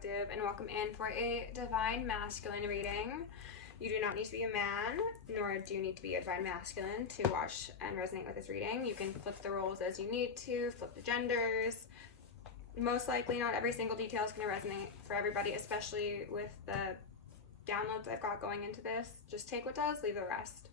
Collective, and welcome in for a Divine Masculine reading. You do not need to be a man, nor do you need to be a Divine Masculine to watch and resonate with this reading. You can flip the roles as you need to, flip the genders. Most likely not every single detail is going to resonate for everybody, especially with the downloads I've got going into this. Just take what does, leave the rest.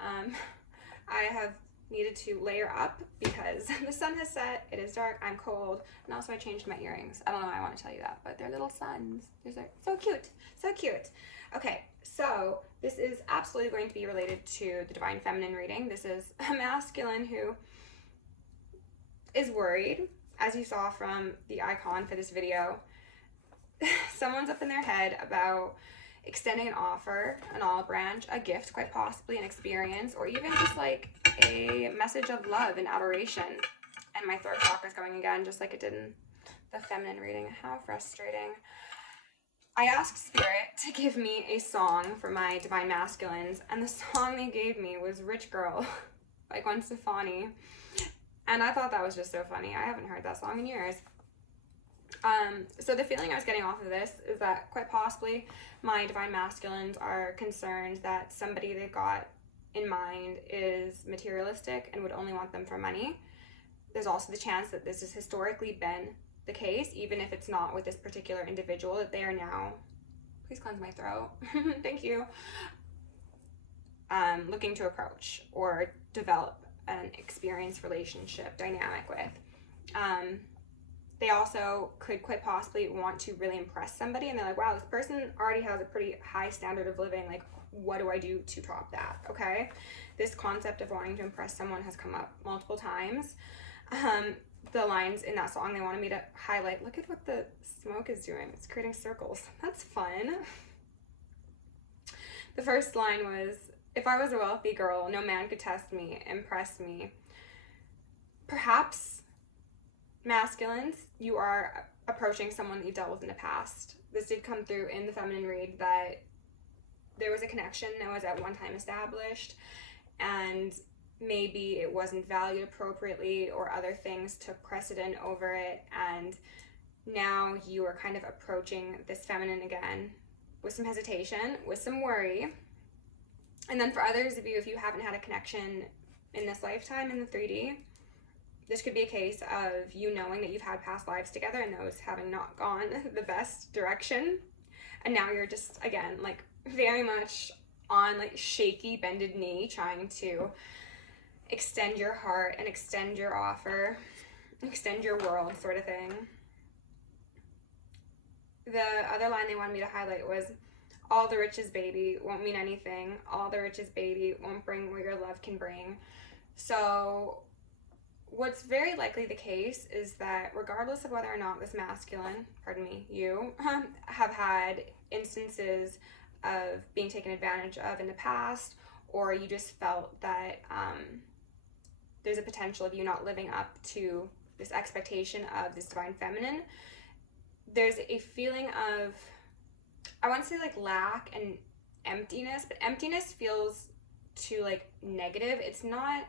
I have needed to layer up because the sun has set, it is dark, I'm cold, and also I changed my earrings. I don't know why I want to tell you that, but they're little suns. They're so cute, so cute. Okay, so this is absolutely going to be related to the Divine Feminine reading. This is a masculine who is worried, as you saw from the icon for this video. Someone's up in their head about extending an offer, an olive branch, a gift, quite possibly an experience, or even just like a message of love and adoration. And my throat chakra is going again, just like it did in the feminine reading. How frustrating. I asked Spirit to give me a song for my Divine Masculines, and the song they gave me was Rich Girl by Gwen Stefani. And I thought that was just so funny. I haven't heard that song in years. So the feeling I was getting off of this is that quite possibly my Divine Masculines are concerned that somebody they've got in mind is materialistic and would only want them for money. There's also the chance that this has historically been the case, even if it's not with this particular individual, that they are now, please cleanse my throat, thank you, looking to approach or develop an experienced relationship dynamic with. They also could quite possibly want to really impress somebody, and they're like, wow, this person already has a pretty high standard of living, like what do I do to top that? Okay, this concept of wanting to impress someone has come up multiple times. The lines in that song they wanted me to highlight, look at what the smoke is doing, it's creating circles, that's fun. The first line was, if I was a wealthy girl, no man could test me, impress me. Perhaps masculines, you are approaching someone that you dealt with in the past. This did come through in the feminine read that there was a connection that was at one time established, and maybe it wasn't valued appropriately or other things took precedent over it, and now you are kind of approaching this feminine again with some hesitation, with some worry. And then for others of you, if you haven't had a connection in this lifetime in the 3D, this could be a case of you knowing that you've had past lives together and those having not gone the best direction. And now you're just, again, like very much on like shaky, bended knee, trying to extend your heart and extend your offer, extend your world sort of thing. The other line they wanted me to highlight was, all the riches, baby, won't mean anything. All the riches, baby, won't bring what your love can bring. So what's very likely the case is that regardless of whether or not this masculine, pardon me, you, have had instances of being taken advantage of in the past, or you just felt that there's a potential of you not living up to this expectation of this Divine Feminine, there's a feeling of, I want to say like lack and emptiness, but emptiness feels too like negative. It's not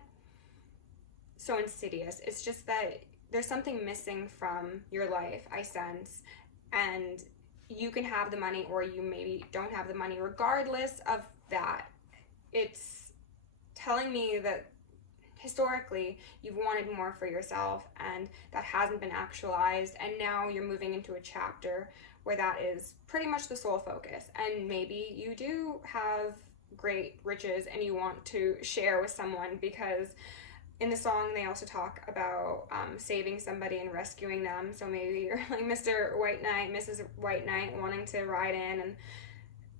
so insidious. It's just that there's something missing from your life, I sense, and you can have the money or you maybe don't have the money. Regardless of that, it's telling me that historically you've wanted more for yourself and that hasn't been actualized, and now you're moving into a chapter where that is pretty much the sole focus. And maybe you do have great riches and you want to share with someone, because in the song they also talk about saving somebody and rescuing them. So maybe you're like Mr. White Knight, Mrs. White Knight, wanting to ride in and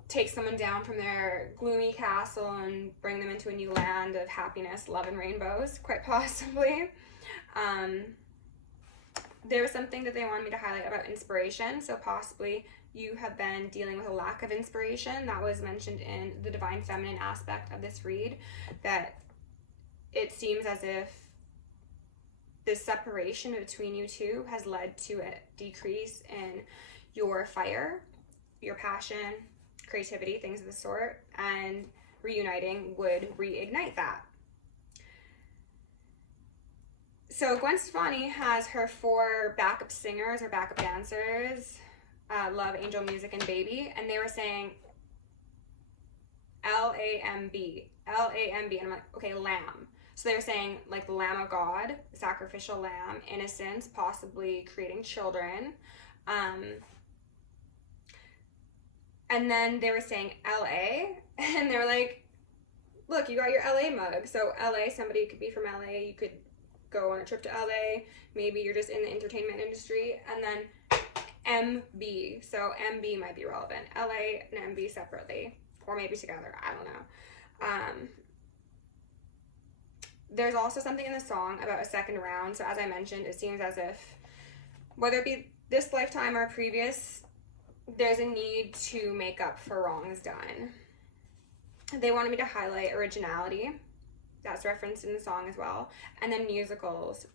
take someone down from their gloomy castle and bring them into a new land of happiness, love, and rainbows, quite possibly. There was something that they wanted me to highlight about inspiration. So possibly you have been dealing with a lack of inspiration. That was mentioned in the Divine Feminine aspect of this read, that it seems as if this separation between you two has led to a decrease in your fire, your passion, creativity, things of the sort, and reuniting would reignite that. So Gwen Stefani has her 4 backup singers or backup dancers Love, Angel, Music, and Baby, and they were saying Lamb, Lamb, and I'm like, okay, lamb. So they were saying like the Lamb of God, the sacrificial lamb, innocence, possibly creating children. And then they were saying LA, and they were like, look, you got your LA mug. So LA, somebody could be from LA, you could go on a trip to LA, maybe you're just in the entertainment industry, and then MB, so MB might be relevant. LA and MB separately, or maybe together, I don't know. There's also something in the song about a second round, so as I mentioned, it seems as if, whether it be this lifetime or previous, there's a need to make up for wrongs done. They wanted me to highlight originality, that's referenced in the song as well, and then musicals,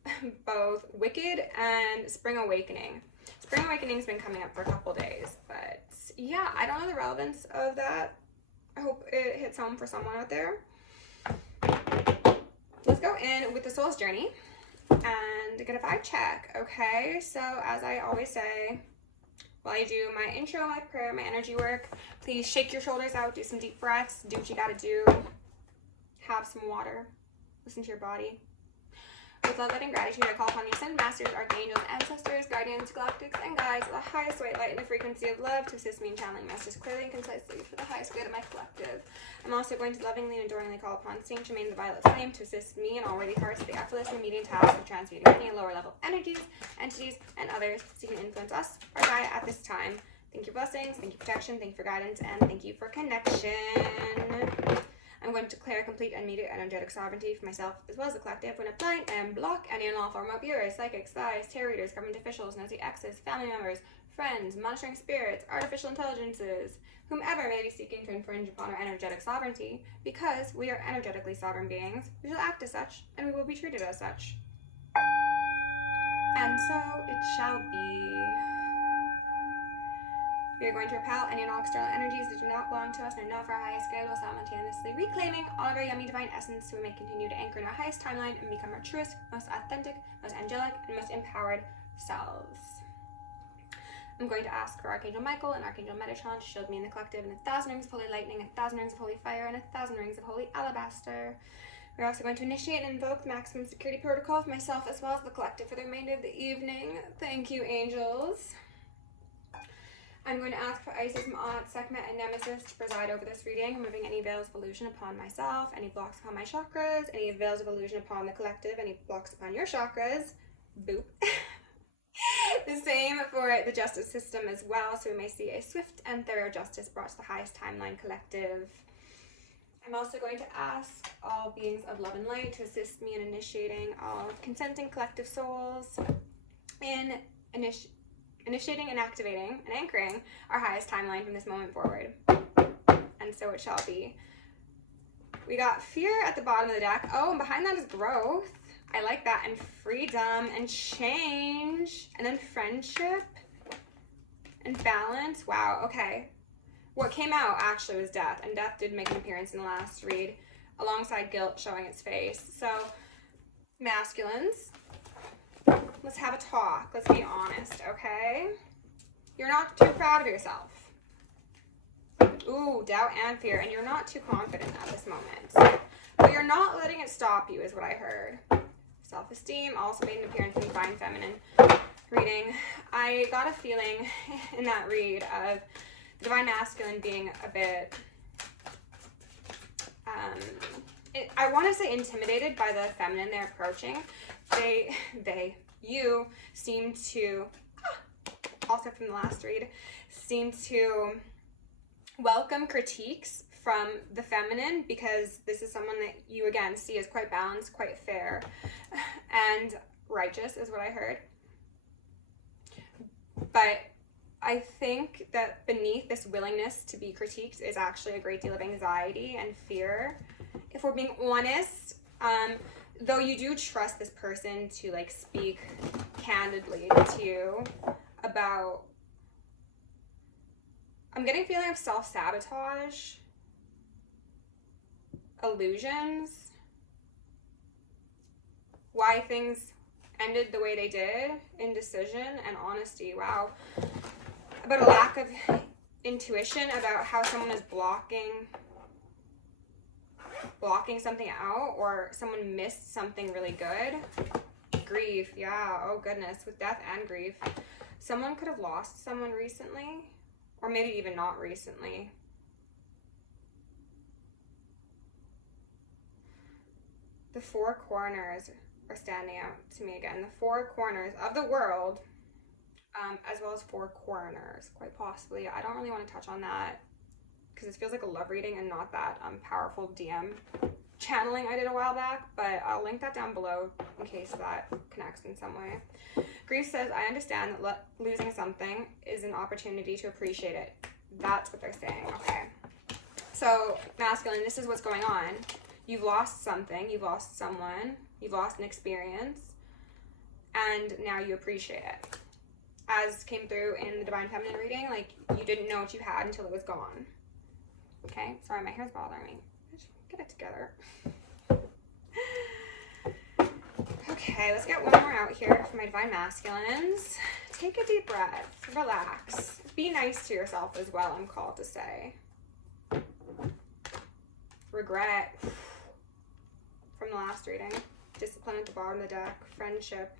both Wicked and Spring Awakening. Spring Awakening's been coming up for a couple days, but yeah, I don't know the relevance of that. I hope it hits home for someone out there. Let's go in with the Soul's Journey and get a vibe check, okay? So as I always say, while I do my intro, my prayer, my energy work, please shake your shoulders out, do some deep breaths, do what you gotta do, have some water, listen to your body. With love, and gratitude, I call upon you, ascended masters, archangels, ancestors, guardians, galactics, and guides, the highest white light and the frequency of love to assist me in channeling messages clearly and concisely for the highest good of my collective. I'm also going to lovingly and adoringly call upon Saint Germain the Violet Flame to assist me and all worthy hearts with the effortless and immediate task of transmuting any lower level energies, entities, and others seeking to influence us or Gaia at this time. Thank you for blessings, thank you for protection, thank you for guidance, and thank you for connection. I'm going to declare complete and immediate energetic sovereignty for myself as well as the collective when apply and block any unlawful remote viewers, psychics, spies, tarot readers, government officials, nosy exes, family members, friends, monitoring spirits, artificial intelligences, whomever may be seeking to infringe upon our energetic sovereignty, because we are energetically sovereign beings, we shall act as such, and we will be treated as such. And so it shall be. We are going to repel any and all external energies that do not belong to us and are not for our highest good, while simultaneously reclaiming all of our yummy divine essence so we may continue to anchor in our highest timeline and become our truest, most authentic, most angelic, and most empowered selves. I'm going to ask for Archangel Michael and Archangel Metatron to shield me in the collective in 1,000 rings of holy lightning, 1,000 rings of holy fire, and 1,000 rings of holy alabaster. We're also going to initiate and invoke the maximum security protocol for myself as well as the collective for the remainder of the evening. Thank you, angels. I'm going to ask for Isis, Ma'at, Sekhmet, and Nemesis to preside over this reading, removing any veils of illusion upon myself, any blocks upon my chakras, any veils of illusion upon the collective, any blocks upon your chakras. Boop. The same for the justice system as well, so we may see a swift and thorough justice brought to the highest timeline collective. I'm also going to ask all beings of love and light to assist me in initiating all consenting collective souls in initiating and activating and anchoring our highest timeline from this moment forward. And so it shall be. We got fear at the bottom of the deck. Oh, and behind that is growth. I like that. And freedom and change. And then friendship and balance. Wow, okay. What came out actually was death. And death did make an appearance in the last read alongside guilt showing its face. So, masculines, let's have a talk. Let's be honest, okay? You're not too proud of yourself. Ooh, doubt and fear. And you're not too confident at this moment. But you're not letting it stop you, is what I heard. Self-esteem also made an appearance in the Divine Feminine reading. I got a feeling in that read of the Divine Masculine being a bit, I want to say intimidated by the feminine they're approaching. You seem to, also from the last read, seem to welcome critiques from the feminine because this is someone that you again see as quite balanced, quite fair, and righteous is what I heard. But I think that beneath this willingness to be critiqued is actually a great deal of anxiety and fear. If we're being honest, though you do trust this person to like speak candidly to you about, I'm getting a feeling of self-sabotage, illusions, why things ended the way they did, indecision, and honesty. Wow. about a lack of intuition about how someone is blocking something out, or someone missed something really good. Grief, yeah, oh goodness, with death and grief. Someone could have lost someone recently, or maybe even not recently. The four corners are standing out to me again. The four corners of the world, as well as four coroners, quite possibly. I don't really want to touch on that because it feels like a love reading and not that powerful DM channeling I did a while back, but I'll link that down below in case that connects in some way. Grief says, I understand that losing something is an opportunity to appreciate it. That's what they're saying, okay. So, masculine, this is what's going on. You've lost something, you've lost someone, you've lost an experience, and now you appreciate it. As came through in the Divine Feminine reading, like, you didn't know what you had until it was gone. Okay, sorry, my hair's bothering me. Get it together. Okay, let's get one more out here for my Divine Masculines. Take a deep breath, relax, be nice to yourself as well, I'm called to say. Regret from the last reading. Discipline at the bottom of the deck. Friendship.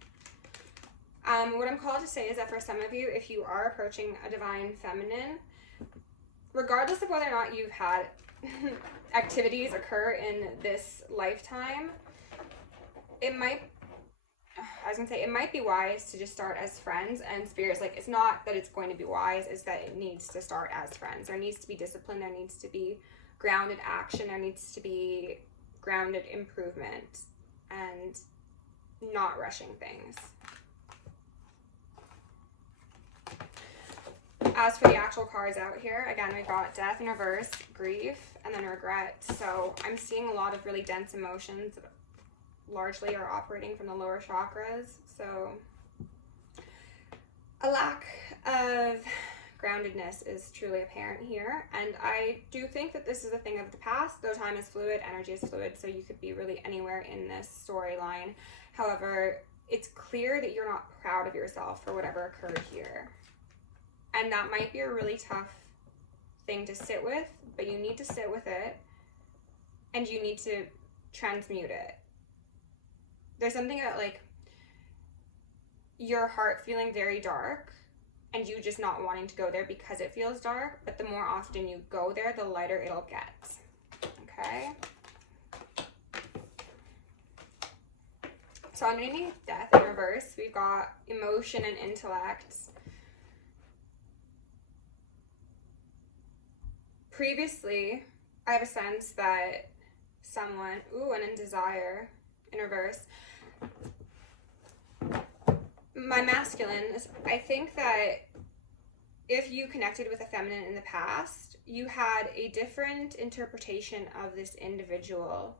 What I'm called to say is that for some of you, if you are approaching a Divine Feminine, regardless of whether or not you've had activities occur in this lifetime, it might be wise to just start as friends. And Spirit's like, it's not that it's going to be wise, it's that it needs to start as friends. There needs to be discipline, there needs to be grounded action, there needs to be grounded improvement, and not rushing things. As for the actual cards out here, again, we've got death in reverse, grief, and then regret. So I'm seeing a lot of really dense emotions that largely are operating from the lower chakras. So a lack of groundedness is truly apparent here. And I do think that this is a thing of the past, though time is fluid, energy is fluid, so you could be really anywhere in this storyline. However, it's clear that you're not proud of yourself for whatever occurred here. And that might be a really tough thing to sit with, but you need to sit with it and you need to transmute it. There's something about like your heart feeling very dark and you just not wanting to go there because it feels dark, but the more often you go there, the lighter it'll get. Okay? So underneath death in reverse, we've got emotion and intellect. Previously, I have a sense that someone, and in desire in reverse, my masculines, I think that if you connected with a feminine in the past, you had a different interpretation of this individual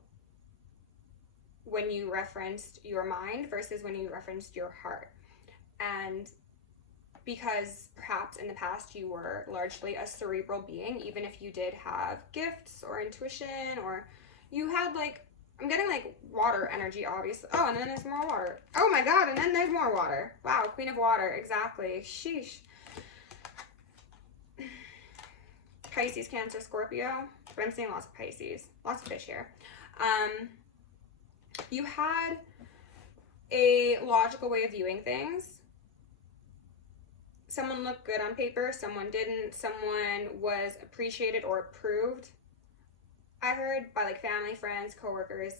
when you referenced your mind versus when you referenced your heart. And because perhaps in the past you were largely a cerebral being, even if you did have gifts or intuition, or you had like, I'm getting like water energy, obviously. Oh, and then there's more water. Oh my God, and then there's more water. Wow, Queen of Water, exactly. Sheesh. Pisces, Cancer, Scorpio. But I'm seeing lots of Pisces. Lots of fish here. You had a logical way of viewing things. Someone looked good on paper, someone didn't, someone was appreciated or approved, I heard, by like family, friends, coworkers,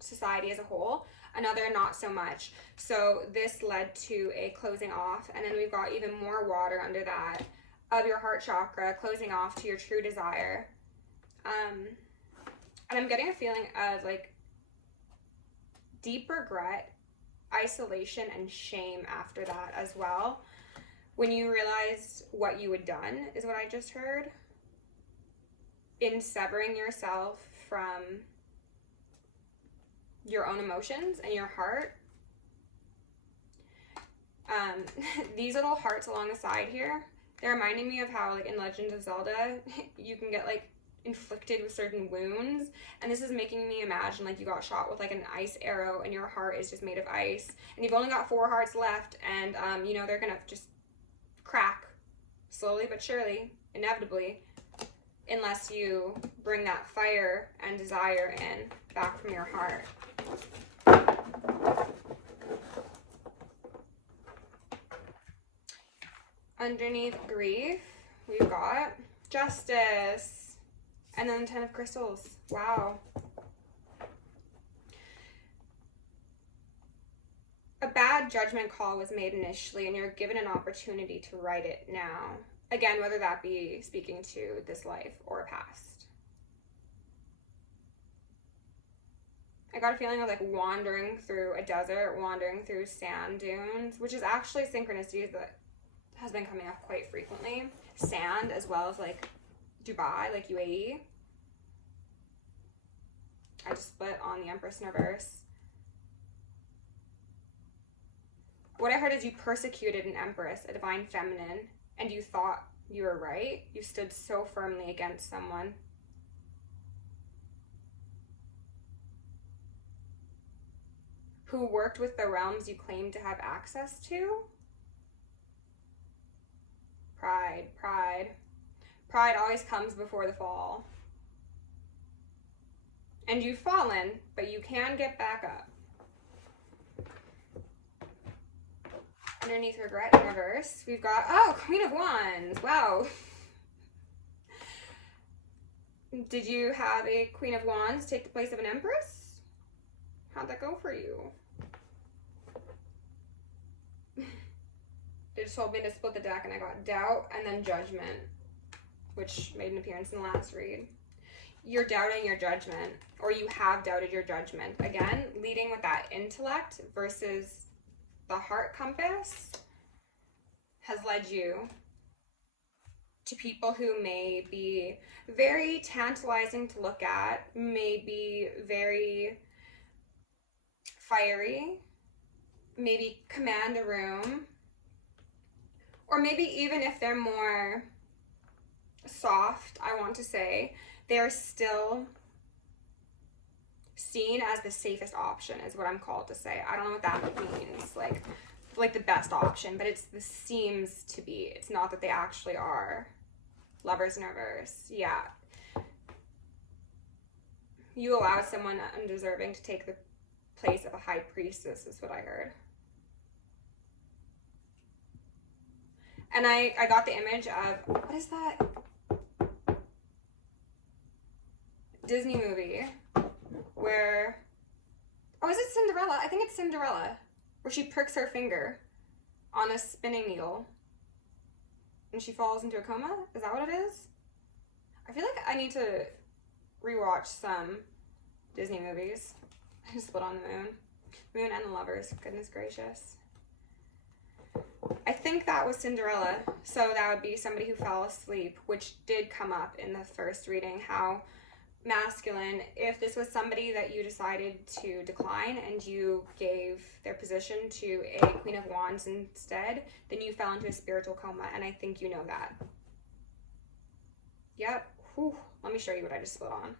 society as a whole. Another, not so much. So this led to a closing off, and then we've got even more water under that of your heart chakra, closing off to your true desire. And I'm getting a feeling of like deep regret, isolation, and shame after that as well. When you realized what you had done, is what I just heard, in severing yourself from your own emotions and your heart. These little hearts along the side here, they're reminding me of how like in Legend of Zelda, you can get like inflicted with certain wounds, and this is making me imagine like you got shot with like an ice arrow and your heart is just made of ice, and you've only got 4 hearts left, and you know they're gonna just crack slowly but surely, inevitably, unless you bring that fire and desire in back from your heart. Underneath grief, we've got justice, and then 10 of crystals. Wow. A bad judgment call was made initially, and you're given an opportunity to right it now. Again, whether that be speaking to this life or past. I got a feeling of like wandering through a desert, wandering through sand dunes, which is actually synchronicities that has been coming up quite frequently. Sand, as well as like Dubai, like UAE. I just split on the Empress in reverse. What I heard is you persecuted an Empress, a divine feminine, and you thought you were right. You stood so firmly against someone. Who worked with the realms you claimed to have access to. Pride, pride. Pride always comes before the fall. And you've fallen, but you can get back up. Underneath regret in reverse, we've got, oh, Queen of Wands. Wow. Did you have a Queen of Wands take the place of an Empress? How'd that go for you? They just told me to split the deck, and I got doubt and then judgment, which made an appearance in the last read. You're doubting your judgment, or you have doubted your judgment. Again, leading with that intellect versus the heart compass has led you to people who may be very tantalizing to look at, may be very fiery, maybe command a room, or maybe even if they're more soft, I want to say, they're still seen as the safest option, is what I'm called to say. I don't know what that means, like the best option, but this seems to be. It's not that they actually are. Lovers in reverse, yeah. You allowed someone undeserving to take the place of a high priestess, is what I heard. And I got the image of, what is that Disney movie where, oh, is it Cinderella? I think it's Cinderella, where she pricks her finger on a spinning needle and she falls into a coma. Is that what it is? I feel like I need to rewatch some Disney movies. I just split on the moon and the lovers, goodness gracious. I think that was Cinderella, so that would be somebody who fell asleep, which did come up in the first reading, how masculine, if this was somebody that you decided to decline and you gave their position to a Queen of Wands instead, then you fell into a spiritual coma, and I think you know that. Yep. Whew. Let me show you what I just split on.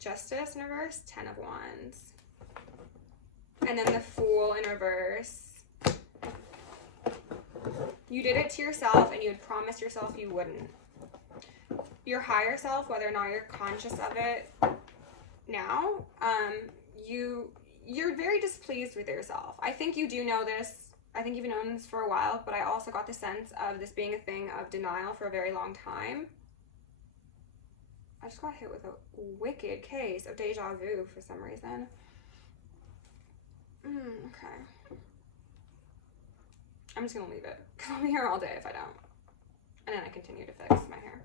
Justice in reverse, 10 of Wands. And then the Fool in reverse. You did it to yourself, and you had promised yourself you wouldn't. Your higher self, whether or not you're conscious of it now, you're very displeased with yourself. I think you do know this. I think you've known this for a while, but I also got the sense of this being a thing of denial for a very long time. I just got hit with a wicked case of deja vu for some reason. Okay. I'm just gonna leave it, because I'll be here all day if I don't. And then I continue to fix my hair.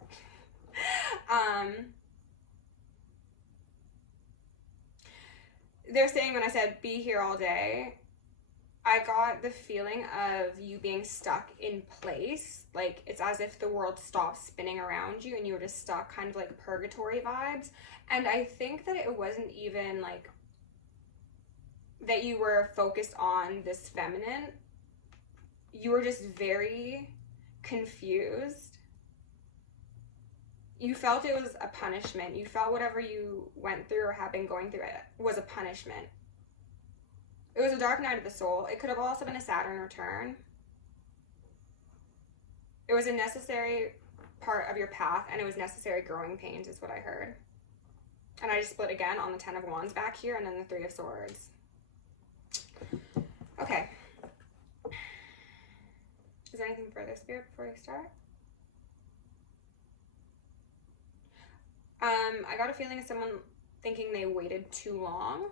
They're saying when I said be here all day, I got the feeling of you being stuck in place. Like it's as if the world stopped spinning around you and you were just stuck, kind of like purgatory vibes. And I think that it wasn't even like that you were focused on this feminine. You were just very confused. You felt it was a punishment. You felt whatever you went through or had been going through it was a punishment. It was a dark night of the soul. It could have also been a Saturn return. It It was a necessary part of your path, and it was necessary growing pains is what I heard. And I just split again on the 10 of Wands back here, and then the 3 of Swords. Okay. Is there anything further, Spirit, before we start? I got a feeling of someone thinking they waited too long.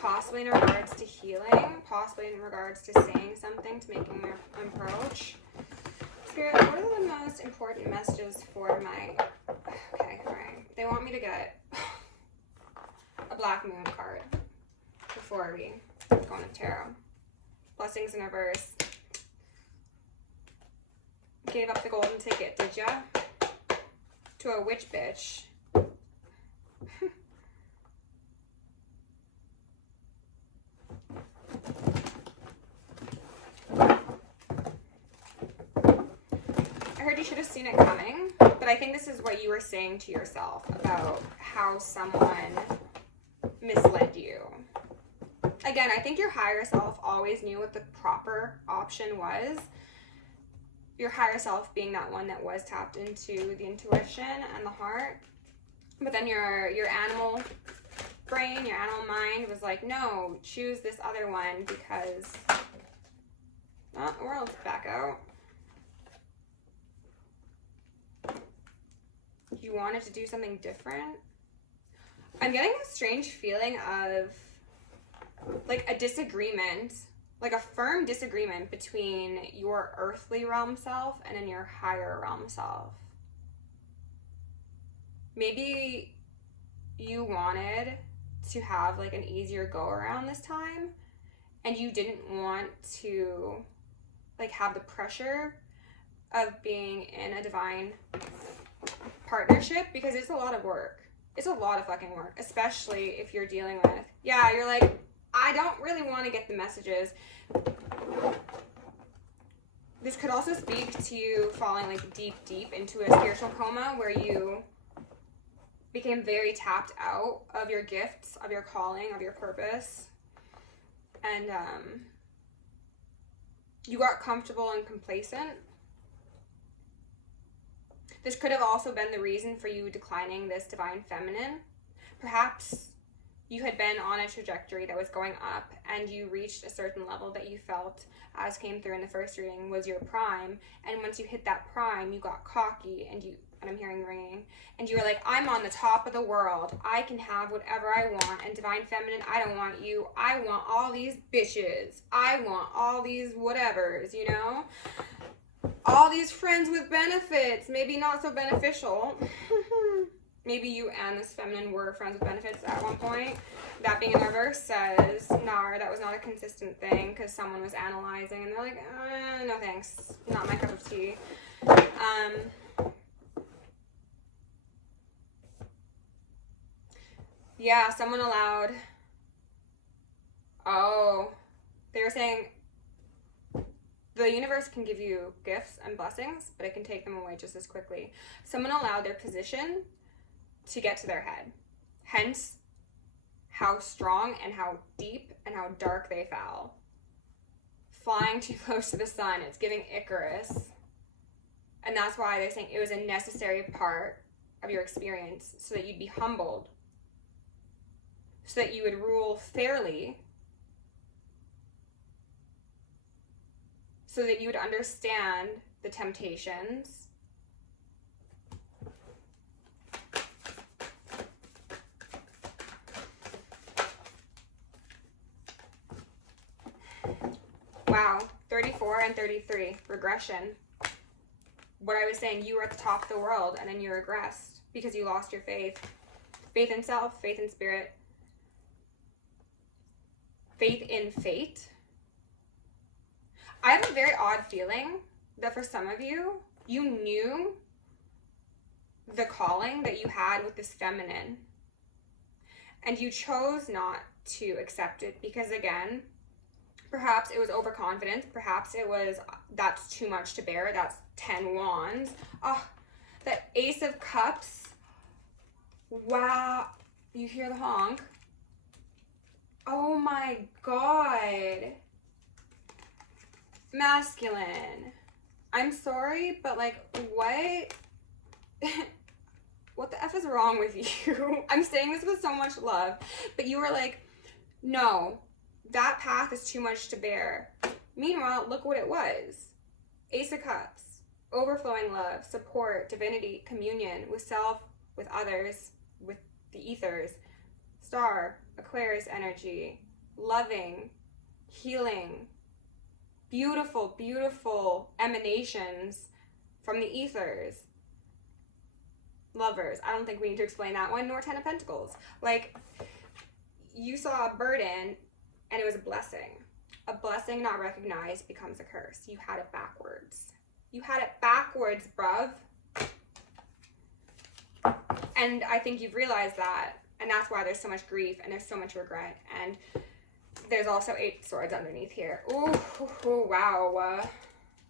Possibly in regards to healing, possibly in regards to saying something, to making an approach. Spirit, what are the most important messages for my... Okay, alright. They want me to get a Black Moon card before we go into tarot. Blessings in reverse. Gave up the golden ticket, did ya? To a witch bitch. I heard you should have seen it coming, but I think this is what you were saying to yourself about how someone misled you. Again, I think your higher self always knew what the proper option was. Your higher self being that one that was tapped into the intuition and the heart. But then your animal brain, your animal mind was like, no, choose this other one because... Oh, the world's back out. You wanted to do something different. I'm getting a strange feeling of like a disagreement, like a firm disagreement between your earthly realm self and in your higher realm self. Maybe you wanted to have like an easier go around this time, and you didn't want to like have the pressure of being in a divine partnership, because it's a lot of work. It's a lot of fucking work, especially if you're dealing with, yeah, you're like, I don't really want to get the messages. This could also speak to you falling like deep into a spiritual coma where you became very tapped out of your gifts, of your calling, of your purpose. And you got comfortable and complacent. This could have also been the reason for you declining this divine feminine. Perhaps you had been on a trajectory that was going up and you reached a certain level that you felt, as came through in the first reading, was your prime. And once you hit that prime, you got cocky and I'm hearing ringing, and you were like, I'm on the top of the world. I can have whatever I want. And divine feminine, I don't want you. I want all these bitches. I want all these whatevers, you know? All these friends with benefits, maybe not so beneficial. Maybe you and this feminine were friends with benefits at one point. That being in reverse says, nah, that was not a consistent thing because someone was analyzing and they're like, no thanks, not my cup of tea. Yeah, someone allowed, they were saying, the universe can give you gifts and blessings, but it can take them away just as quickly. Someone allowed their position to get to their head. Hence, how strong and how deep and how dark they fell. Flying too close to the sun, it's giving Icarus. And that's why they're saying it was a necessary part of your experience so that you'd be humbled, so that you would rule fairly, so that you would understand the temptations. Wow, 34 and 33, regression. What I was saying, you were at the top of the world and then you regressed because you lost your faith. Faith in self, faith in spirit, faith in fate. I have a very odd feeling that for some of you, you knew the calling that you had with this feminine and you chose not to accept it because, again, perhaps it was overconfidence, perhaps it was, that's too much to bear, that's 10 wands. Oh, that Ace of Cups, wow, you hear the honk. Oh my God. Masculine. I'm sorry, but like, what? What the F is wrong with you? I'm saying this with so much love, but you were like, no, that path is too much to bear. Meanwhile, look what it was. Ace of Cups, overflowing love, support, divinity, communion with self, with others, with the ethers. Star, Aquarius energy, loving, healing, beautiful, beautiful emanations from the ethers. Lovers. I don't think we need to explain that one, nor 10 of Pentacles. Like, you saw a burden and it was a blessing. A blessing not recognized becomes a curse. You had it backwards. You had it backwards, bruv. And I think you've realized that. And that's why there's so much grief and there's so much regret. And there's also 8 swords underneath here. Ooh, wow.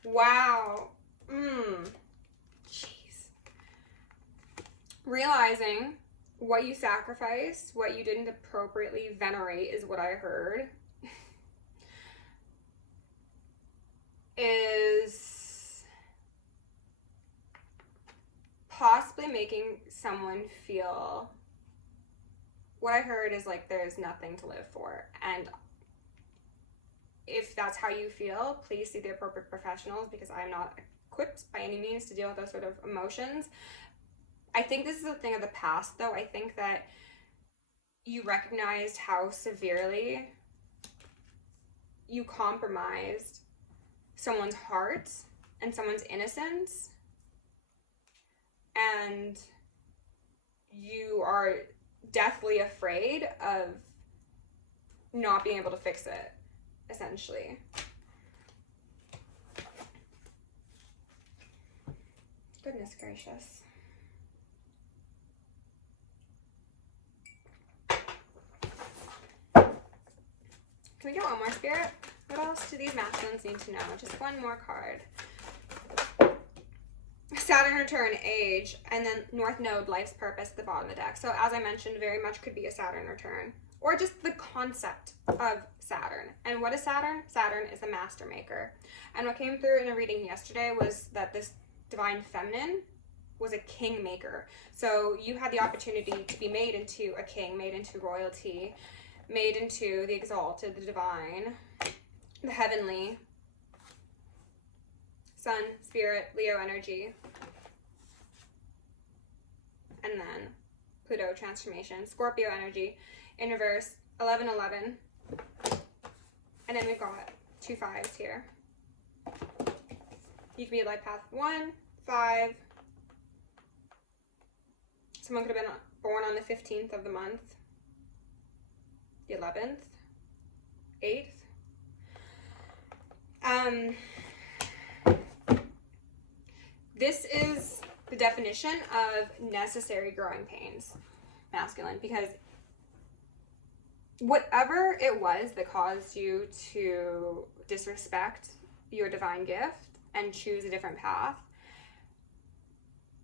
Wow. Jeez. Realizing what you sacrificed, what you didn't appropriately venerate is what I heard. Is possibly making someone feel, what I heard is like there's nothing to live for. And if that's how you feel, please see the appropriate professionals, because I'm not equipped by any means to deal with those sort of emotions. I think this is a thing of the past, though. I think that you recognized how severely you compromised someone's heart and someone's innocence, and you are deathly afraid of not being able to fix it, essentially. Goodness gracious. Can we get one more, Spirit? What else do these masculines need to know? Just one more card. Saturn return, age, and then North Node, life's purpose at the bottom of the deck. So as I mentioned, very much could be a Saturn return, or just the concept of Saturn. And what is Saturn? Saturn is the master maker. And what came through in a reading yesterday was that this divine feminine was a king maker. So you had the opportunity to be made into a king, made into royalty, made into the exalted, the divine, the heavenly. Sun, Spirit, Leo energy. And then Pluto transformation, Scorpio energy, in reverse, 11-11. And then we've got 2 5s here. You could be life path 1, 5. Someone could have been born on the 15th of the month, the 11th, 8th. This is the definition of necessary growing pains, masculine, because whatever it was that caused you to disrespect your divine gift and choose a different path,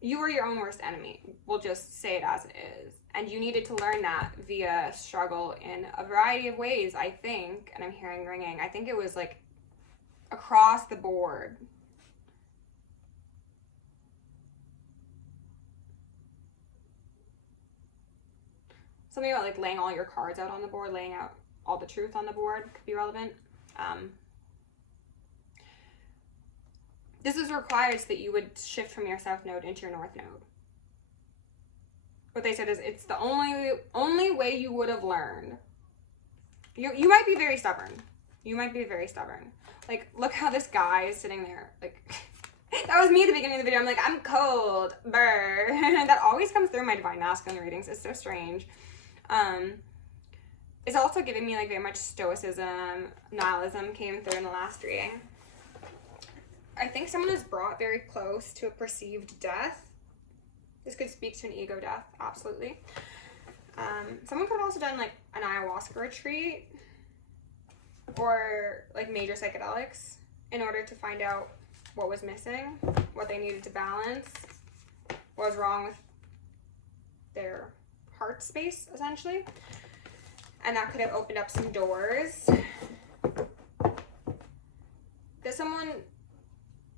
you were your own worst enemy. We'll just say it as it is. And you needed to learn that via struggle in a variety of ways, I think. And I'm hearing ringing. I think it was like across the board. Something about like laying all your cards out on the board, laying out all the truth on the board could be relevant. This is required so that you would shift from your South Node into your North Node. What they said is it's the only way you would have learned. You might be very stubborn. You might be very stubborn. Like, look how this guy is sitting there. Like, that was me at the beginning of the video. I'm like, I'm cold. Brr. That always comes through my divine masculine readings. It's so strange. It's also giving me like very much stoicism, nihilism came through in the last reading. I think someone is brought very close to a perceived death. This could speak to an ego death, absolutely. Someone could have also done like an ayahuasca retreat or like major psychedelics in order to find out what was missing, what they needed to balance, what was wrong with their heart space, essentially. And that could have opened up some doors that someone,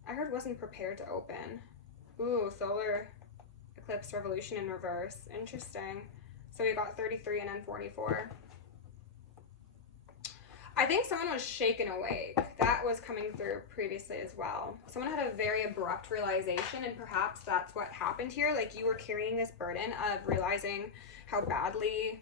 I heard, wasn't prepared to open. Ooh, solar eclipse revolution in reverse. Interesting. So we got 33 and then 44. I think someone was shaken awake. That was coming through previously as well. Someone had a very abrupt realization, and perhaps that's what happened here. Like, you were carrying this burden of realizing how badly,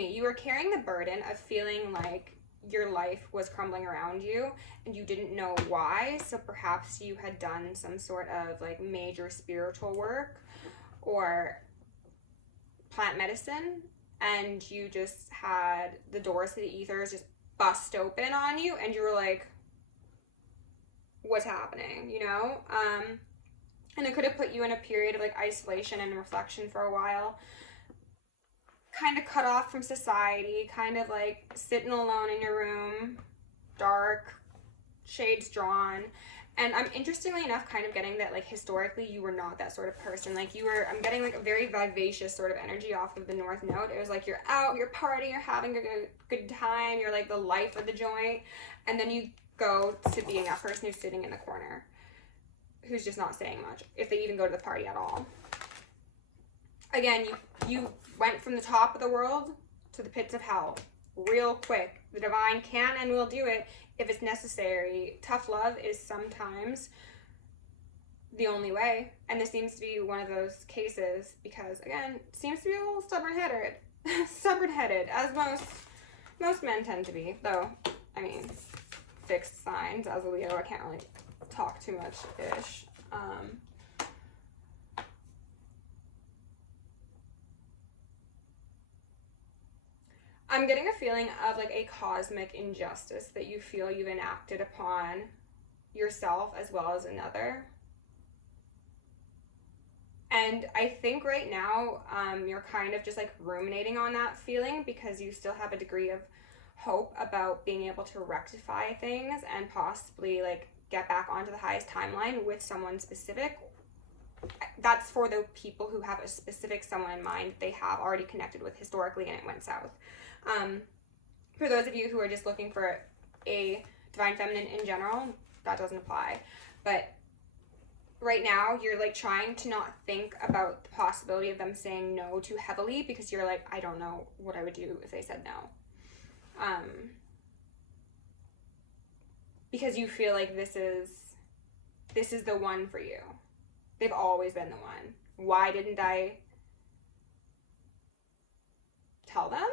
you were carrying the burden of feeling like your life was crumbling around you and you didn't know why. So perhaps you had done some sort of like major spiritual work or plant medicine, and you just had the doors to the ethers just bust open on you, and you were like, what's happening, you know? And it could have put you in a period of like isolation and reflection for a while, kind of cut off from society, kind of like sitting alone in your room, dark, shades drawn. And I'm, interestingly enough, kind of getting that, like, historically, you were not that sort of person. Like, you were, I'm getting, like, a very vivacious sort of energy off of the North Node. It was like, you're out, you're partying, you're having a good time, you're, like, the life of the joint. And then you go to being that person who's sitting in the corner, who's just not saying much, if they even go to the party at all. Again, you went from the top of the world to the pits of hell real quick. The divine can and will do it if it's necessary. Tough love is sometimes the only way, and this seems to be one of those cases because, again, it seems to be a little stubborn-headed, as most men tend to be, though, I mean, fixed signs. As a Leo, I can't really talk too much-ish. I'm getting a feeling of like a cosmic injustice that you feel you've enacted upon yourself as well as another. And I think right now you're kind of just like ruminating on that feeling because you still have a degree of hope about being able to rectify things and possibly like get back onto the highest timeline with someone specific. That's for the people who have a specific someone in mind they have already connected with historically and it went south. For those of you who are just looking for a divine feminine in general, that doesn't apply. But right now, you're like trying to not think about the possibility of them saying no too heavily because you're like, I don't know what I would do if they said no. Because you feel like this is the one for you. They've always been the one. Why didn't I tell them?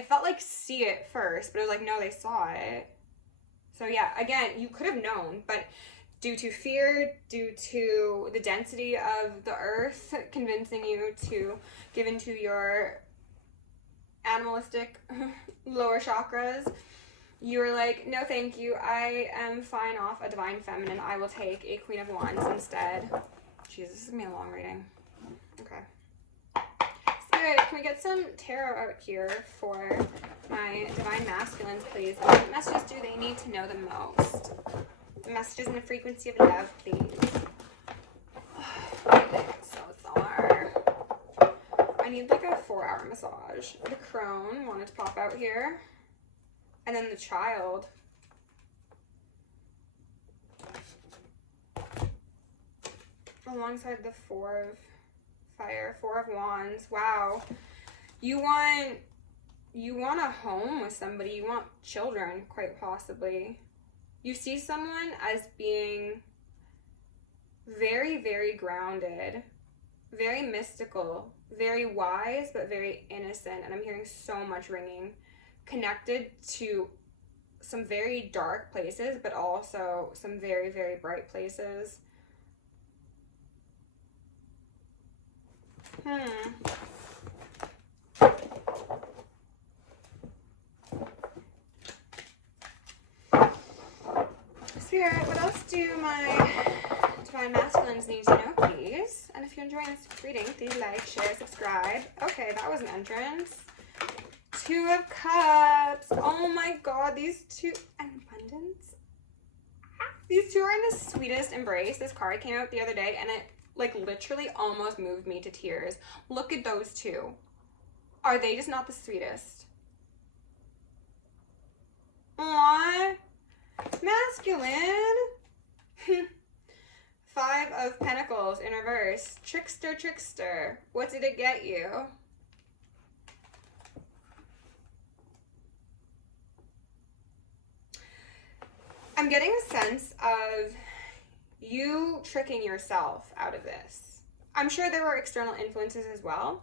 I felt like see it first, but it was like, no, they saw it. So yeah, again, you could have known, but due to fear, due to the density of the earth convincing you to give into your animalistic lower chakras, you were like, no thank you, I am fine off a divine feminine. I will take a Queen of Wands instead. Jesus, this is gonna be a long reading. Okay. Spirit, can we get some tarot out here for my divine masculines, please? What messages do they need to know the most? The messages in the frequency of love, please. So hard. I need like a 4-hour massage. The crone wanted to pop out here. And then the child. Alongside the 4 of fire, 4 of wands. Wow. You want a home with somebody. You want children, quite possibly. You see someone as being very, very grounded, very mystical, very wise, but very innocent. And I'm hearing so much ringing. Connected to some very dark places, but also some very, very bright places. Spirit, what else do my divine masculines need to know, please? And if you're enjoying this reading, please like, share, subscribe. Okay, that was an entrance. 2 of Cups. Oh my god, these two, and abundance. These two are in the sweetest embrace. This card came out the other day and it like literally almost moved me to tears. Look at those two. Are they just not the sweetest? Aww. Masculine. 5 of Pentacles in reverse. Trickster, trickster. What did it get you? I'm getting a sense of you tricking yourself out of this. I'm sure there were external influences as well,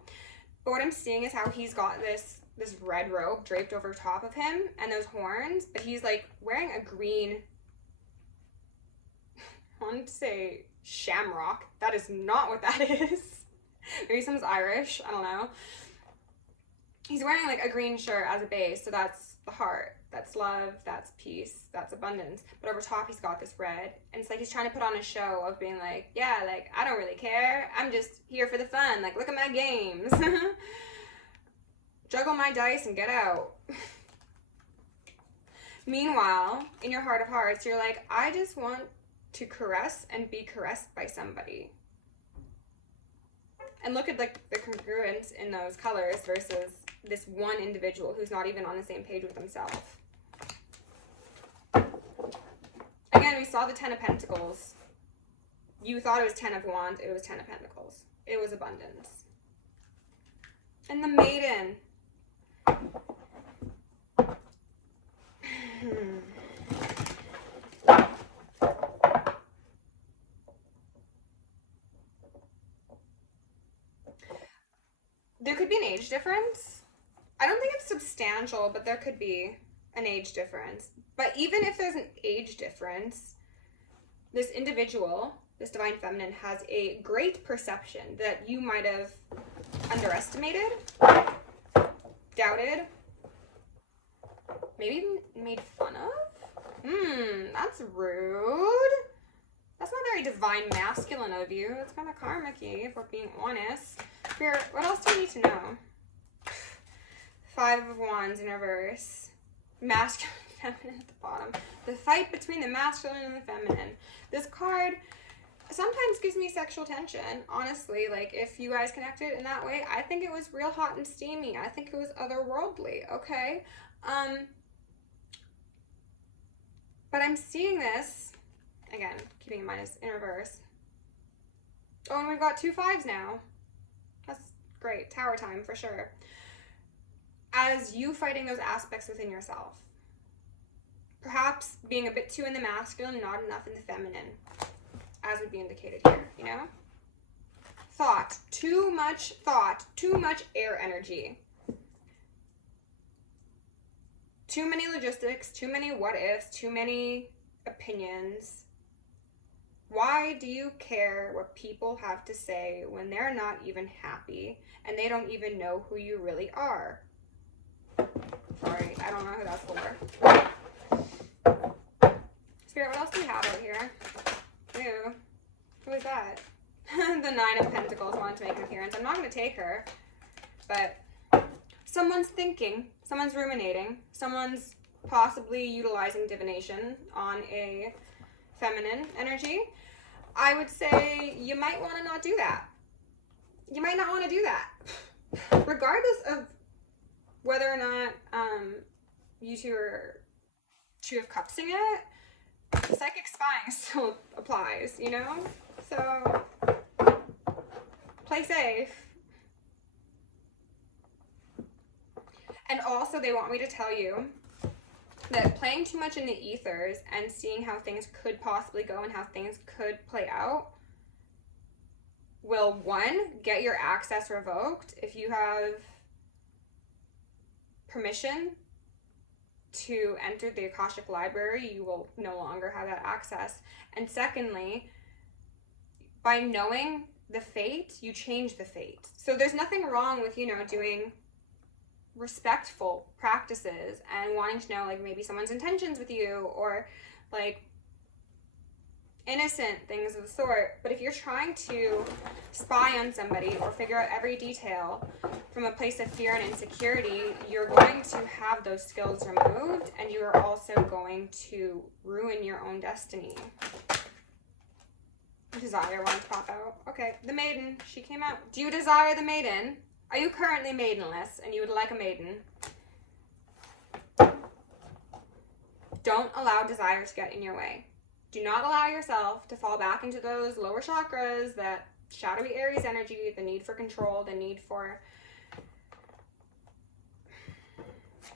but what I'm seeing is how he's got this red robe draped over top of him and those horns, but he's like wearing a green, I wanted to say shamrock. That is not what that is. Maybe someone's Irish, I don't know. He's wearing like a green shirt as a base, so that's the heart, that's love, that's peace, that's abundance. But over top he's got this red, and it's like he's trying to put on a show of being like, yeah, like I don't really care, I'm just here for the fun, like look at my games. Juggle my dice and get out. Meanwhile, in your heart of hearts, you're like, I just want to caress and be caressed by somebody. And look at like the congruence in those colors versus this one individual who's not even on the same page with himself. Again, we saw the 10 of Pentacles. You thought it was 10 of Wands, it was 10 of Pentacles. It was abundance. And the Maiden. There could be an age difference. I don't think it's substantial, but there could be an age difference. But even if there's an age difference, this individual, this divine feminine, has a great perception that you might have underestimated, doubted, maybe even made fun of. That's rude. That's not very divine masculine of you. It's kind of karmic-y, if we're being honest. Spirit, what else do we need to know? 5 of Wands in reverse. Masculine, feminine at the bottom. The fight between the masculine and the feminine. This card sometimes gives me sexual tension, honestly. Like, if you guys connected in that way, I think it was real hot and steamy. I think it was otherworldly, okay? But I'm seeing this, again, keeping in mind it's in reverse. Oh, and we've got 2 5s now. That's great. Tower time for sure. As you fighting those aspects within yourself. Perhaps being a bit too in the masculine, not enough in the feminine. As would be indicated here, you know? Thought. Too much thought. Too much air energy. Too many logistics. Too many what ifs. Too many opinions. Why do you care what people have to say when they're not even happy and they don't even know who you really are? Sorry, I don't know who that's for. Spirit, what else do we have out here? Ew. Who is that? The 9 of Pentacles wanted to make an appearance. I'm not going to take her, but someone's thinking, someone's ruminating, someone's possibly utilizing divination on a feminine energy. I would say you might want to not do that. You might not want to do that. Regardless of whether or not you two are Two of Cupsing it, psychic spying still applies, you know? So, play safe. And also, they want me to tell you that playing too much in the ethers and seeing how things could possibly go and how things could play out will, 1, get your access revoked. If you have permission to enter the Akashic Library, you will no longer have that access. And secondly, by knowing the fate, you change the fate. So there's nothing wrong with, you know, doing respectful practices and wanting to know, like, maybe someone's intentions with you, or like innocent things of the sort. But if you're trying to spy on somebody or figure out every detail from a place of fear and insecurity, you're going to have those skills removed, and you are also going to ruin your own destiny. Desire wanted to pop out. Okay, the Maiden, she came out. Do you desire the Maiden? Are you currently maidenless and you would like a maiden? Don't allow desire to get in your way. Do not allow yourself to fall back into those lower chakras, that shadowy Aries energy, the need for control, the need for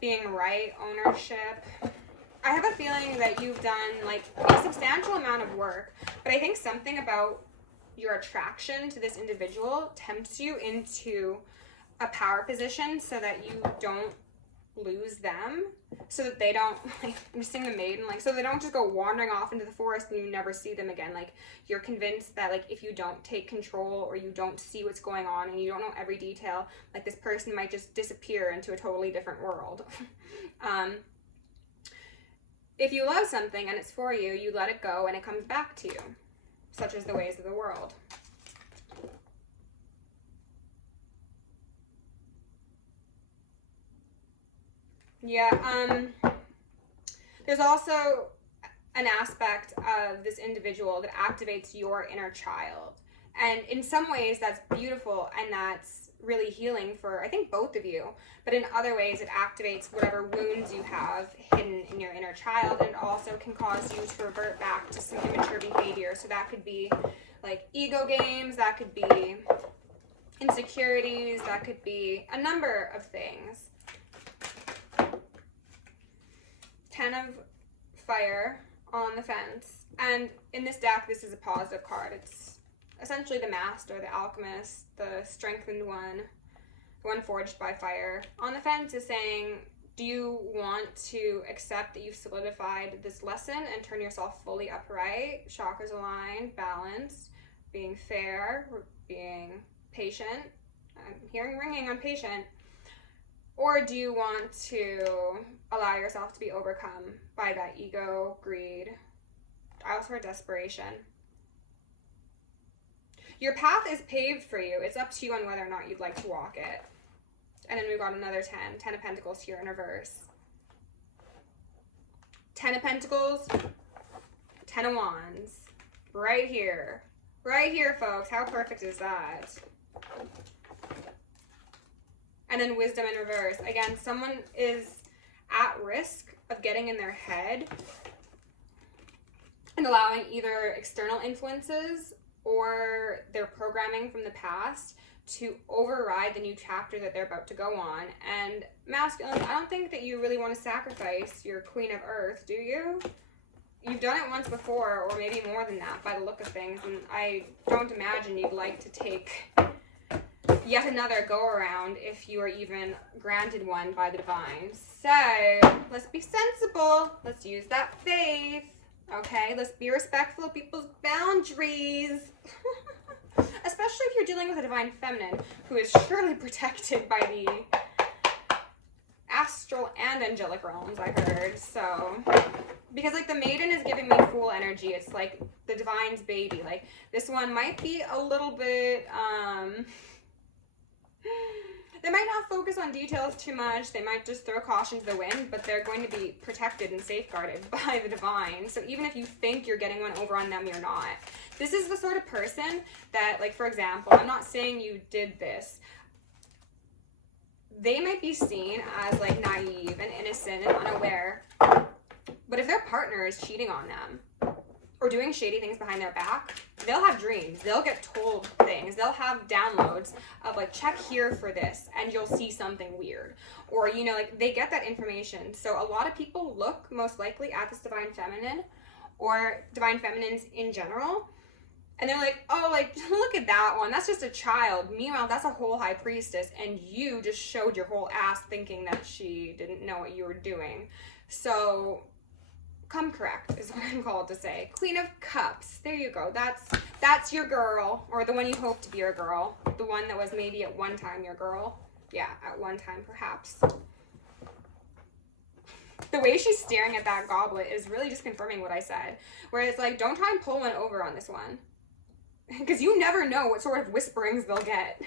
being right, ownership. I have a feeling that you've done like a substantial amount of work, but I think something about your attraction to this individual tempts you into a power position so that you don't lose them, so that they don't, like, I'm just seeing the maiden, like, so they don't just go wandering off into the forest and you never see them again. Like, you're convinced that, like, if you don't take control or you don't see what's going on and you don't know every detail, like, this person might just disappear into a totally different world. If you love something and it's for you, you let it go and it comes back to you, such as the ways of the world. Yeah, there's also an aspect of this individual that activates your inner child. And in some ways that's beautiful and that's really healing for, I think, both of you. But in other ways it activates whatever wounds you have hidden in your inner child, and it also can cause you to revert back to some immature behavior. So that could be like ego games, that could be insecurities, that could be a number of things. 10 of fire on the fence. And in this deck, this is a positive card. It's essentially the master, the alchemist, the strengthened one, the one forged by fire. On the fence is saying, do you want to accept that you've solidified this lesson and turn yourself fully upright, chakras aligned, balanced, being fair, being patient? I'm hearing ringing on patient. Or do you want to allow yourself to be overcome by that ego, greed? I also heard desperation. Your path is paved for you. It's up to you on whether or not you'd like to walk it. And then we've got another 10 of Pentacles here in reverse. 10 of Pentacles, 10 of Wands. Right here. Right here, folks. How perfect is that? And then Wisdom in reverse. Again, someone is at risk of getting in their head and allowing either external influences or their programming from the past to override the new chapter that they're about to go on. And masculine, I don't think that you really want to sacrifice your Queen of Earth, do you? You've done it once before, or maybe more than that by the look of things, and I don't imagine you'd like to take yet another go around if you are even granted one by the divine. So let's be sensible. Let's use that faith. Okay, let's be respectful of people's boundaries. Especially if you're dealing with a divine feminine who is surely protected by the astral and angelic realms, I heard. So, because like the maiden is giving me Fool energy. It's like the divine's baby. Like this one might be a little bit, they might not focus on details too much. They might just throw caution to the wind, but they're going to be protected and safeguarded by the divine. So even if you think you're getting one over on them, you're not. This is the sort of person that, like, for example, I'm not saying you did this. They might be seen as like naive and innocent and unaware, but if their partner is cheating on them or doing shady things behind their back, they'll have dreams. They'll get told things. They'll have downloads of like, check here for this, and you'll see something weird. Or, you know, like they get that information. So a lot of people look most likely at this divine feminine or divine feminines in general, and they're like, oh, like, look at that one. That's just a child. Meanwhile, that's a whole high priestess, and you just showed your whole ass thinking that she didn't know what you were doing. So come correct is what I'm called to say. Queen of Cups. There you go. That's your girl, or the one you hope to be your girl. The one that was maybe at one time your girl. Yeah, at one time perhaps. The way she's staring at that goblet is really just confirming what I said. Where it's like, don't try and pull one over on this one. Because you never know what sort of whisperings they'll get.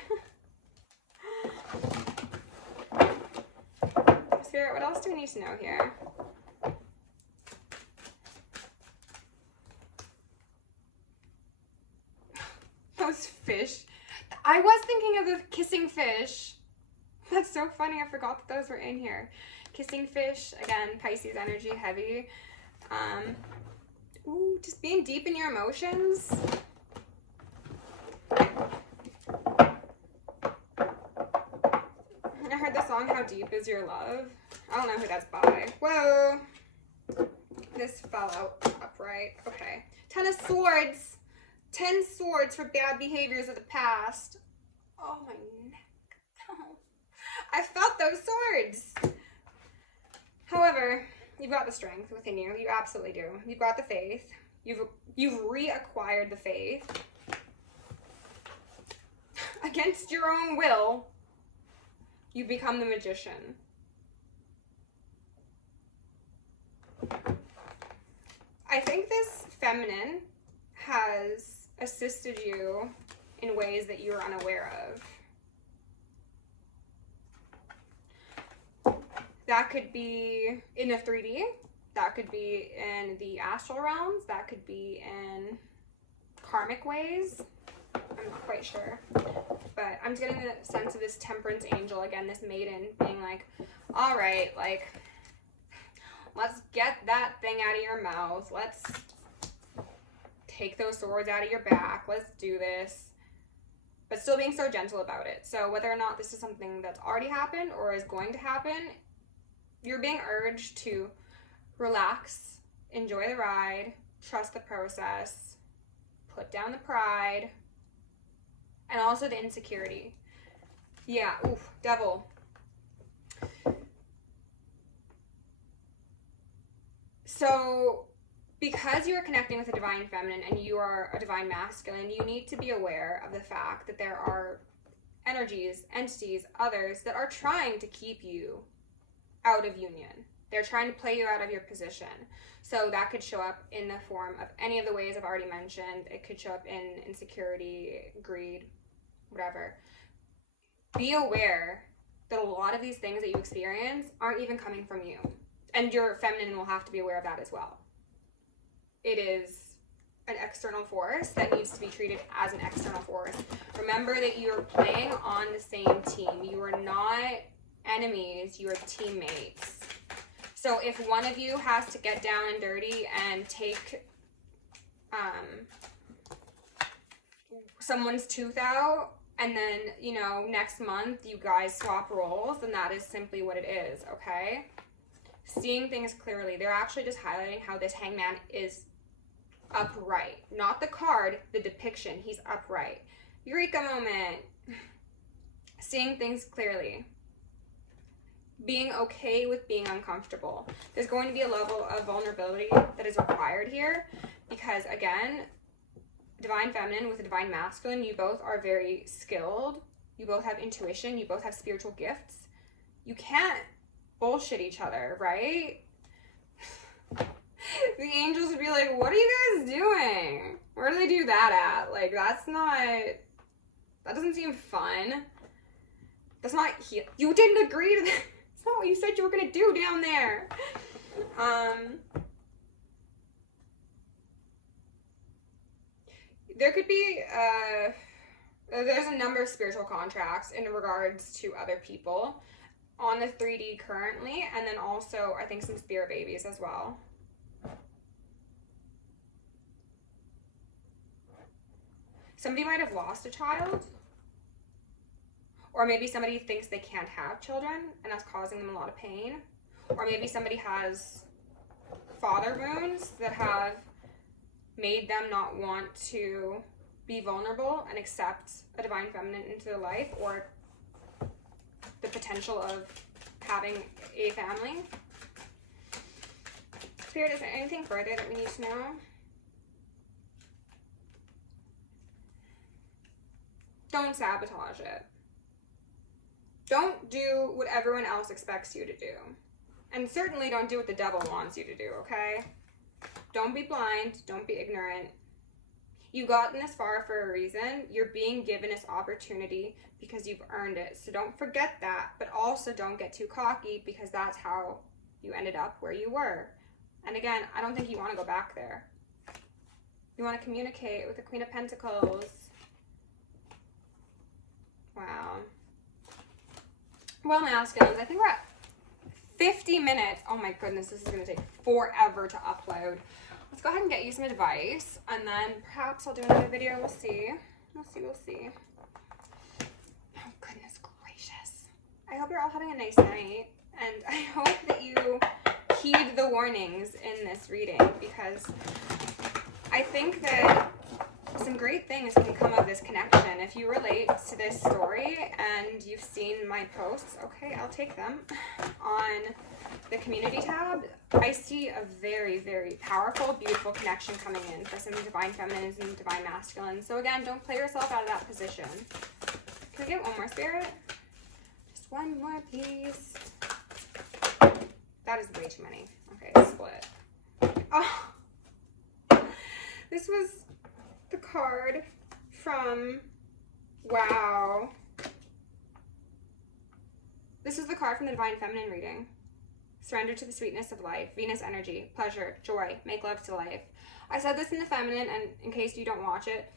Spirit, what else do we need to know here? Those fish. I was thinking of the kissing fish. That's so funny. I forgot that those were in here. Kissing fish, again, Pisces energy, heavy. Ooh, just being deep in your emotions. I heard the song How Deep Is Your Love? I don't know who that's by. Whoa. This fell out upright. Okay. 10 of Swords. 10 swords for bad behaviors of the past. Oh, my neck. Oh. I felt those swords. However, you've got the strength within you. You absolutely do. You've got the faith. You've reacquired the faith. Against your own will, you become the magician. I think this feminine has assisted you in ways that you were unaware of. That could be in the 3D. That could be in the astral realms. That could be in karmic ways. I'm not quite sure. But I'm just getting the sense of this temperance angel, again, this maiden, being like, all right, like, let's get that thing out of your mouth. Let's take those swords out of your back. Let's do this. But still being so gentle about it. So whether or not this is something that's already happened or is going to happen, you're being urged to relax, enjoy the ride, trust the process, put down the pride, and also the insecurity. Yeah, oof, devil. So, because you are connecting with a divine feminine and you are a divine masculine, you need to be aware of the fact that there are energies, entities, others that are trying to keep you out of union. They're trying to play you out of your position. So that could show up in the form of any of the ways I've already mentioned. It could show up in insecurity, greed, whatever. Be aware that a lot of these things that you experience aren't even coming from you. And your feminine will have to be aware of that as well. It is an external force that needs to be treated as an external force. Remember that you're playing on the same team. You are not enemies, you are teammates. So if one of you has to get down and dirty and take someone's tooth out, and then, you know, next month you guys swap roles, then that is simply what it is, okay? Seeing things clearly. They're actually just highlighting how this hangman is upright. Not the card, the depiction. He's upright. Eureka moment. Seeing things clearly. Being okay with being uncomfortable. There's going to be a level of vulnerability that is required here because, again, divine feminine with a divine masculine, you both are very skilled. You both have intuition. You both have spiritual gifts. You can't bullshit each other, right? The angels would be like, what are you guys doing? Where do they do that at? Like, that doesn't seem fun. That's not, you didn't agree to that. It's not what you said you were going to do down there. There could be, there's a number of spiritual contracts in regards to other people on the 3D currently, and then also, I think, some spirit babies as well. Somebody might have lost a child. Or maybe somebody thinks they can't have children, and that's causing them a lot of pain. Or maybe somebody has father wounds that have made them not want to be vulnerable and accept a divine feminine into their life, or the potential of having a family. Spirit, is there anything further that we need to know? Don't sabotage it. Don't do what everyone else expects you to do. And certainly don't do what the devil wants you to do, okay? Don't be blind. Don't be ignorant. You've gotten this far for a reason. You're being given this opportunity because you've earned it. So don't forget that, but also don't get too cocky because that's how you ended up where you were. And again, I don't think you want to go back there. You want to communicate with the Queen of Pentacles. Wow. Well, masculines, I think we're at 50 minutes. Oh my goodness, this is going to take forever to upload. Let's go ahead and get you some advice, and then perhaps I'll do another video. We'll see. We'll see. Oh, goodness gracious. I hope you're all having a nice night, and I hope that you heed the warnings in this reading, because I think that some great things can come of this connection. If you relate to this story and you've seen my posts, okay, I'll take them, on the community tab, I see a very, very powerful, beautiful connection coming in for some divine feminines and divine masculines. So again, don't play yourself out of that position. Can we get one more, Spirit? Just one more, please. That is way too many. Okay, split. Oh, this was the card from, wow. This is the card from the Divine Feminine reading. Surrender to the sweetness of life. Venus energy, pleasure, joy, make love to life. I said this in the feminine, and in case you don't watch it,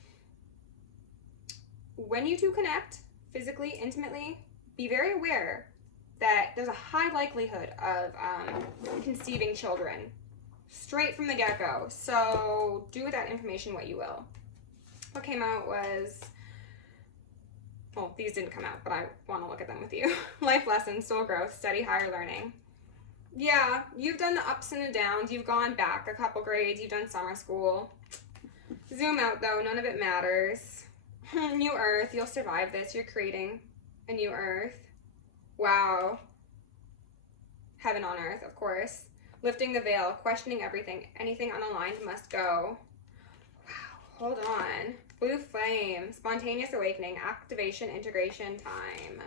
when you two connect physically, intimately, be very aware that there's a high likelihood of conceiving children straight from the get-go. So do with that information what you will. What came out was, well, these didn't come out, but I want to look at them with you. Life lessons, soul growth, study higher learning. Yeah, you've done the ups and the downs. You've gone back a couple grades. You've done summer school. Zoom out, though. None of it matters. New Earth. You'll survive this. You're creating a new Earth. Wow. Heaven on earth, of course. Lifting the veil. Questioning everything. Anything unaligned must go. Wow. Hold on. Blue flame. Spontaneous awakening. Activation. Integration. Time.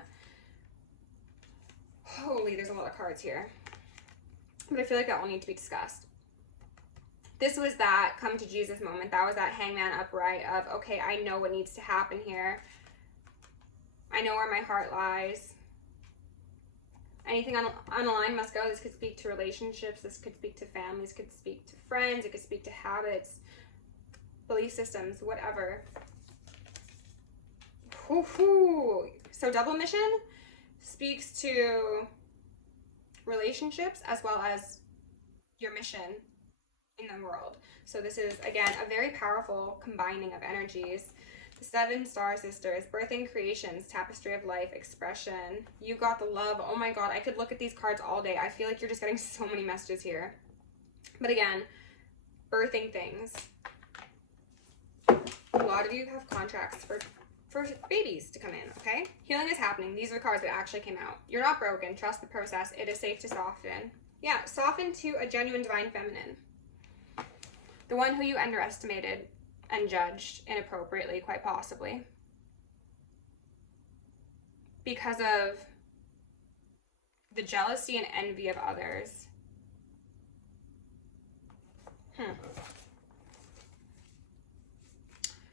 Holy, there's a lot of cards here. But I feel like that will need to be discussed. This was that come to Jesus moment. That was that hangman upright of, okay, I know what needs to happen here. I know where my heart lies. Anything unaligned must go. This could speak to relationships. This could speak to families. This could speak to friends. It could speak to habits, belief systems, whatever. Woo-hoo. So double mission speaks to relationships as well as your mission in the world. So this is, again, a very powerful combining of energies. The 7 star sisters, birthing creations, tapestry of life, expression. You got the love. Oh my God, I could look at these cards all day. I feel like you're just getting so many messages here. But again, birthing things. A lot of you have contracts for babies to come in, okay? Healing is happening. These are the cards that actually came out. You're not broken. Trust the process. It is safe to soften. Yeah, soften to a genuine divine feminine. The one who you underestimated and judged inappropriately, quite possibly. Because of the jealousy and envy of others.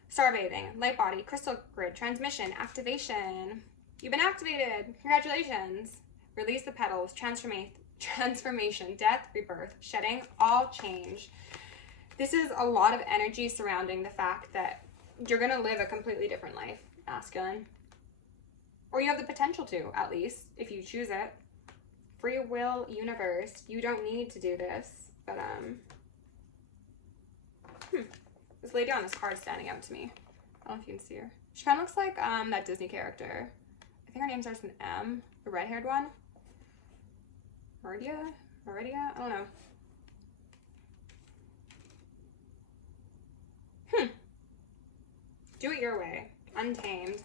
Starbathing, light body, crystal grid, transmission, activation. You've been activated. Congratulations. Release the petals, transformation, death, rebirth, shedding, all change. This is a lot of energy surrounding the fact that you're going to live a completely different life, masculine. Or you have the potential to, at least, if you choose it. Free will universe. You don't need to do this, but, this lady on this card standing out to me. I don't know if you can see her. She kind of looks like that Disney character. I think her name starts with an M. The red-haired one. Meridia? I don't know. Do it your way. Untamed.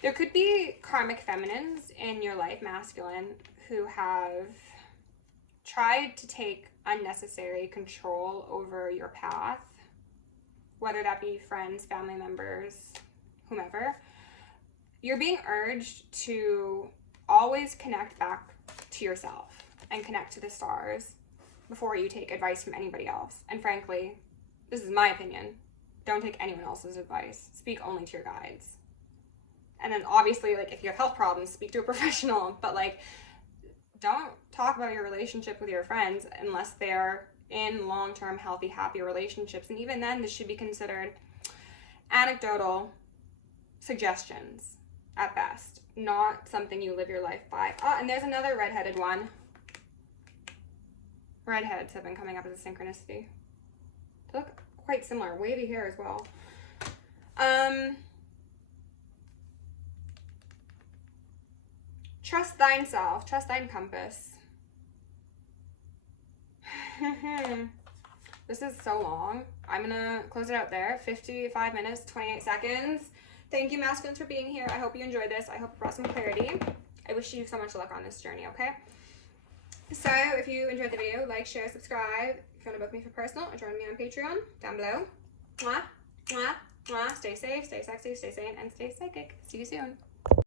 There could be karmic feminines in your life, masculine, who have tried to take unnecessary control over your path, whether that be friends, family members, whomever. You're being urged to always connect back to yourself and connect to the stars before you take advice from anybody else. And frankly, this is my opinion. Don't take anyone else's advice. Speak only to your guides. And then obviously, like, if you have health problems, speak to a professional. But, like, don't talk about your relationship with your friends unless they're in long-term, healthy, happy relationships. And even then, this should be considered anecdotal suggestions at best, not something you live your life by. Oh, and there's another redheaded one. Redheads have been coming up as a synchronicity. They look quite similar. Wavy hair as well. Trust thine self. Trust thine compass. This is so long. I'm gonna close it out there. 55 minutes, 28 seconds. Thank you, masculines, for being here. I hope you enjoyed this. I hope it brought some clarity. I wish you so much luck on this journey, okay? So if you enjoyed the video, like, share, subscribe. If you want to book me for personal, join me on Patreon down below. Mwah, mwah, mwah. Stay safe, stay sexy, stay sane, and stay psychic. See you soon.